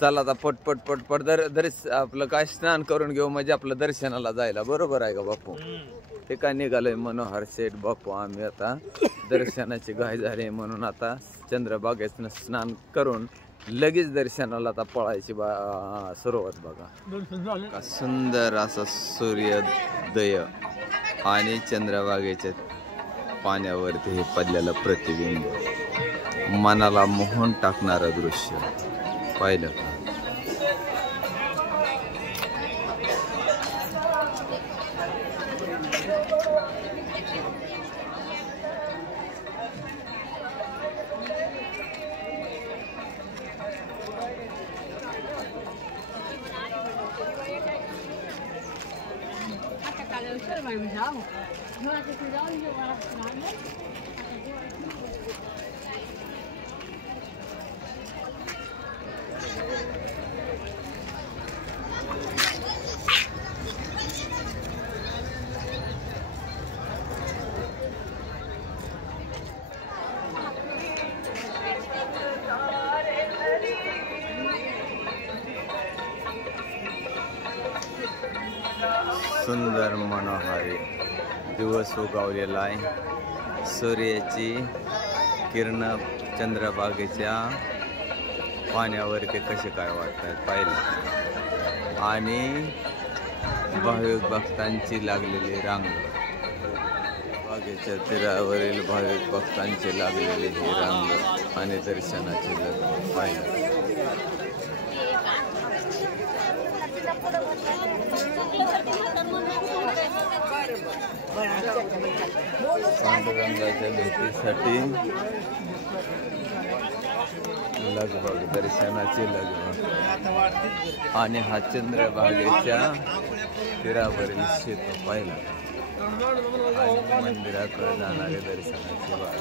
चला आता पटपट पटपट आपलं काय स्नान करून घेऊ म्हणजे आपलं दर्शनाला जायला. बरोबर आहे का बापू? हे काय निघालंय मनोहर शेठ बापू. आम्ही आता दर्शनाची घाई झाली म्हणून आता चंद्रभागेतनं स्नान करून लगेच दर्शनाला आता पळायची सुरुवात. बघा का सुंदर असा सूर्योदय आणि चंद्रभागेच्या पाण्यावरती हे पडलेलं प्रतिबिंब मनाला मोहून टाकणारं दृश्य पाहिलं का? सुंदर मनोहारी दिवस उगवलेला आहे. सूर्याची किरण चंद्रभागेच्या पाण्यावरती कसे काय वाटतात पाहिलं. आणि भाविक भक्तांची लागलेली रांग, बागेच्या तीरावरील भाविक भक्तांची लागलेली ही रांग आणि दर्शनाची लगबग पाहिलं. पांडुरंगाच्या भेटीसाठी लगबग, दर्शनाची लगबग. आणि हा चंद्रभागेच्या तीरावरील शेत पाहिला आणि मंदिराकडे जाणारे दर्शनाची वाट.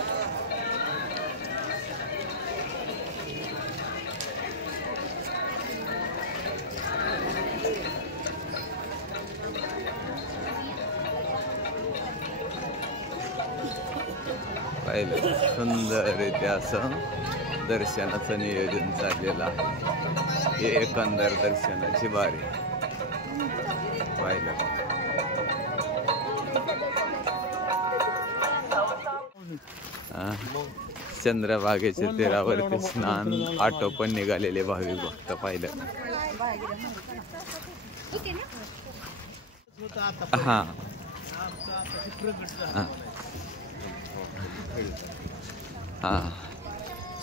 पाहिलं सुंदररित्या असं दर्शनाचं नियोजन चाललेलं आहे. हे एकंदर दर्शनाची बारी पाहिलं. चंद्रभागेच्या तीरावरती स्नान आटोपण निघालेले भाविक भक्त पाहिलं. हा हा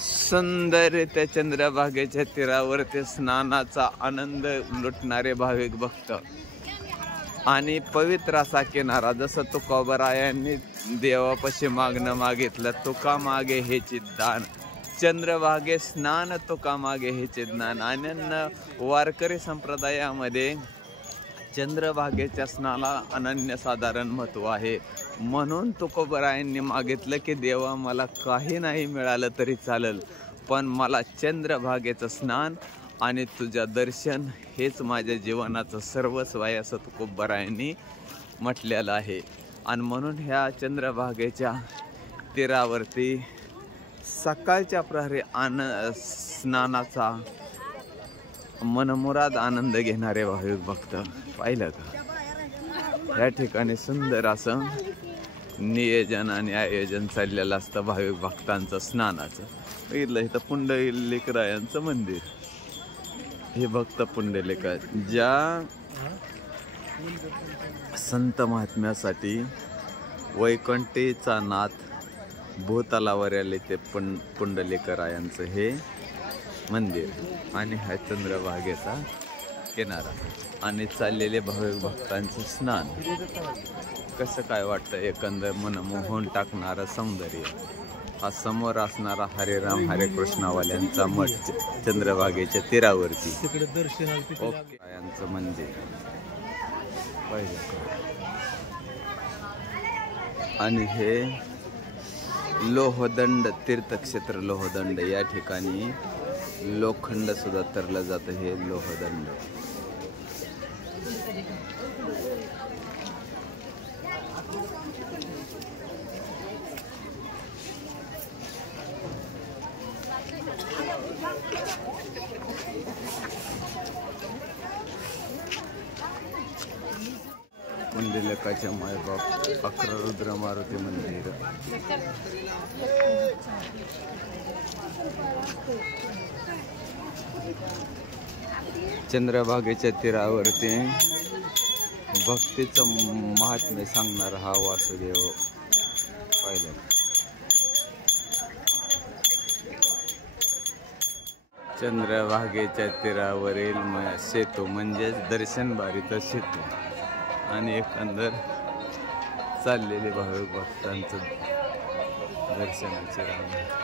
सुंदर त्या चंद्रभागेच्या तीरावरती स्नानाचा आनंद लुटणारे भाविक भक्त आणि पवित्र असा किनारा. जसं तुकोबरायांनी देवापाशी मागणं मागितलं, तुका मागे हेचे दान, चंद्रभागे स्नान तुका मागे हेचे ज्ञान. आणि वारकरी संप्रदायामध्ये चंद्रभागेच्या स्नानाला अनन्यसाधारण महत्त्व आहे. म्हणून तुकोबरायांनी मागितलं की देवा मला काही नाही मिळालं तरी चालेल, पण मला चंद्रभागेचं स्नान आणि तुझं दर्शन हेच माझ्या जीवनाचं सर्वस्व आहे असं तुकोबरायांनी म्हटलेलं आहे. आणि म्हणून ह्या चंद्रभागेच्या तीरावरती सकाळच्या प्रहरी स्नानाचा मनमुराद आनंद घेणारे भाविक भक्त पाहिलं का? या ठिकाणी सुंदर असं नियोजन आणि आयोजन चाललेलं असतं भाविक भक्तांचं स्नानाचं. बघितलं इथं पुंडलिकरायांचं मंदिर. हे भक्त पुंडलिका ज्या संत वैकुंठीचा नाथ भूतलावर आले ते पुंडलिकरायांचं हे मंदिर आणि हा चंद्रभागेचा किनारा आणि चाललेले भाविक भक्तांचे स्नान. कसं काय वाटतं एकंदर मन मोहून टाकणारं सौंदर्य. हा समोर असणारा हरे राम हरे कृष्णावाल्यांचा मठ चंद्रभागेच्या तीरावरती यांचं मंदिर पाहिजे. आणि हे लोहदंड तीर्थक्षेत्र लोहदंड, या ठिकाणी लोखंड सुद्धा तरलं जातं. हे लोहदंड पुंडलिकाच्या मायबाप 11 रुद्र मारुती मंदिर. चंद्रभागेच्या तीरावरती भक्तीचं महात्म्य सांगणारा हा वासुदेव पाहिला. चंद्रभागेच्या तीरावरील सेतू म्हणजेच दर्शन बारीचा सेतू आणि एकंदर चाललेले भाविक भक्तांचं दर्शनाचे रांग.